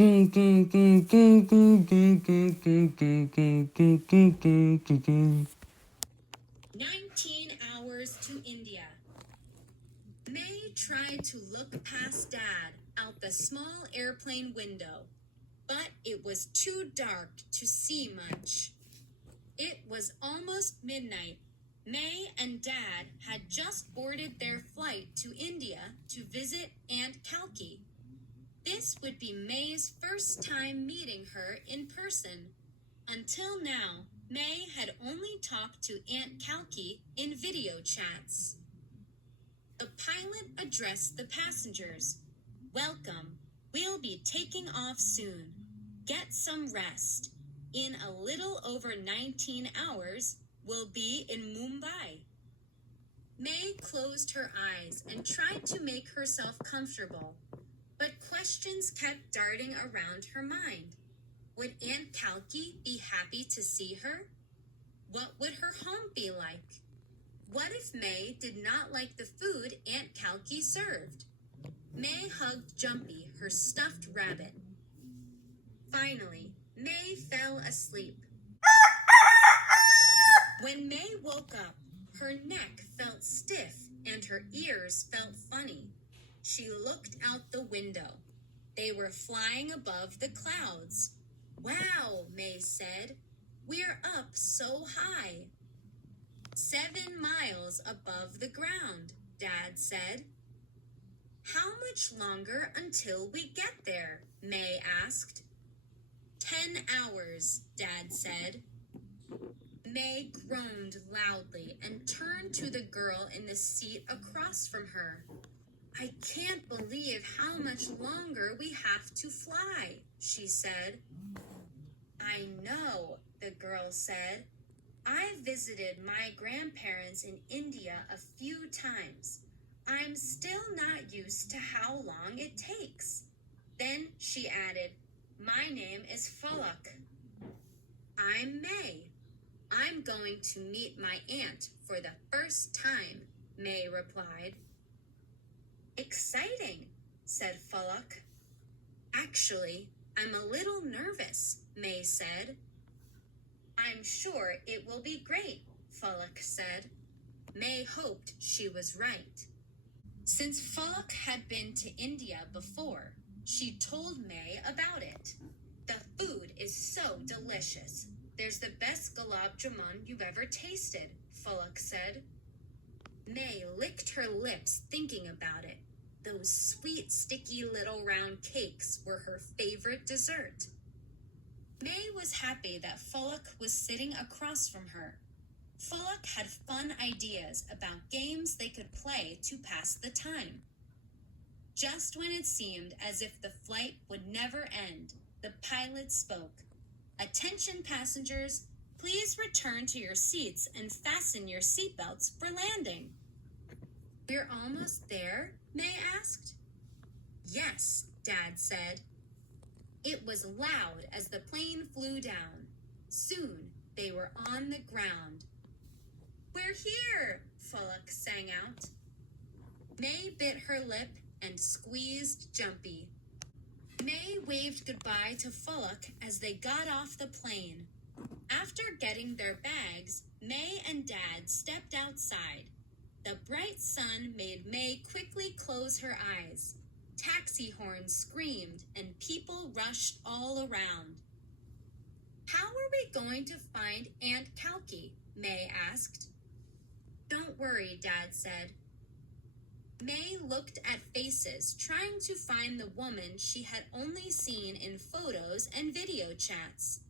Hours to India. May tried to look past Dad out the small airplane window, but it was too dark to see much. It was almost midnight. May and Dad had just boarded their flight to India to visit Aunt Kalki. This would be May's first time meeting her in person. Until now, May had only talked to Aunt Kalki in video chats. The pilot addressed the passengers. "Welcome. We'll be taking off soon. Get some rest. In a little over 19 hours, we'll be in Mumbai." May closed her eyes and tried to make herself comfortable, but questions kept darting around her mind. Would Aunt Kalki be happy to see her? What would her home be like? What if May did not like the food Aunt Kalki served? May hugged Jumpy, her stuffed rabbit. Finally, May fell asleep. When May woke up, her neck felt stiff and her ears felt funny. She looked out the window. They were flying above the clouds. "Wow," May said. "We're up so high." 7 miles above the ground, Dad said. "How much longer until we get there?" May asked. 10 hours, Dad said. May groaned loudly and turned to the girl in the seat across from her. "I can't believe how much longer we have to fly," she said. "I know," the girl said. "I visited my grandparents in India a few times. I'm still not used to how long it takes." Then she added, "My name is Falak." "I'm May. I'm going to meet my aunt for the first time," May replied. "Exciting," said Falak. "Actually, I'm a little nervous," May said. "I'm sure it will be great," Falak said. May hoped she was right. Since Falak had been to India before, she told May about it. "The food is so delicious. There's the best gulab jamun you've ever tasted," Falak said. May licked her lips thinking about it. Those sweet, sticky little round cakes were her favorite dessert. May was happy that Falak was sitting across from her. Falak had fun ideas about games they could play to pass the time. Just when it seemed as if the flight would never end, the pilot spoke. "Attention passengers, please return to your seats and fasten your seatbelts for landing." "We're almost there?" May asked. "Yes," Dad said. It was loud as the plane flew down. Soon, they were on the ground. "We're here," Falak sang out. May bit her lip and squeezed Jumpy. May waved goodbye to Falak as they got off the plane. After getting their bags, May and Dad stepped outside. The bright sun made May quickly close her eyes. Taxi horns screamed and people rushed all around. "How are we going to find Aunt Kalki?" May asked. "Don't worry," Dad said. May looked at faces, trying to find the woman she had only seen in photos and video chats.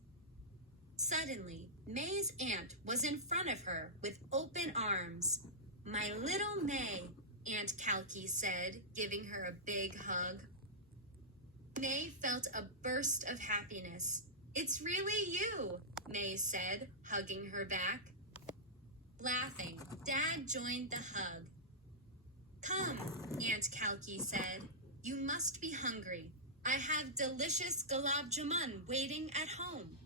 Suddenly, May's aunt was in front of her with open arms. "My little May," Aunt Kalki said, giving her a big hug. May felt a burst of happiness. "It's really you," May said, hugging her back. Laughing, Dad joined the hug. "Come," Aunt Kalki said. "You must be hungry. I have delicious gulab jamun waiting at home."